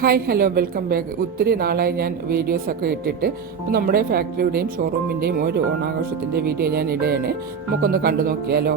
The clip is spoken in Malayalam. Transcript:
Hi hello welcome back. ഒത്തിരി നാളായി ഞാൻ വീഡിയോസൊക്കെ ഇട്ടിട്ട്. അപ്പോൾ നമ്മുടെ ഫാക്ടറിയുടെയും ഷോറൂമിൻ്റെയും ഒരു ഓണാഘോഷത്തിൻ്റെ വീഡിയോ ഞാൻ ഇടുകയാണ്. നമുക്കൊന്ന് കണ്ടു നോക്കിയാലോ.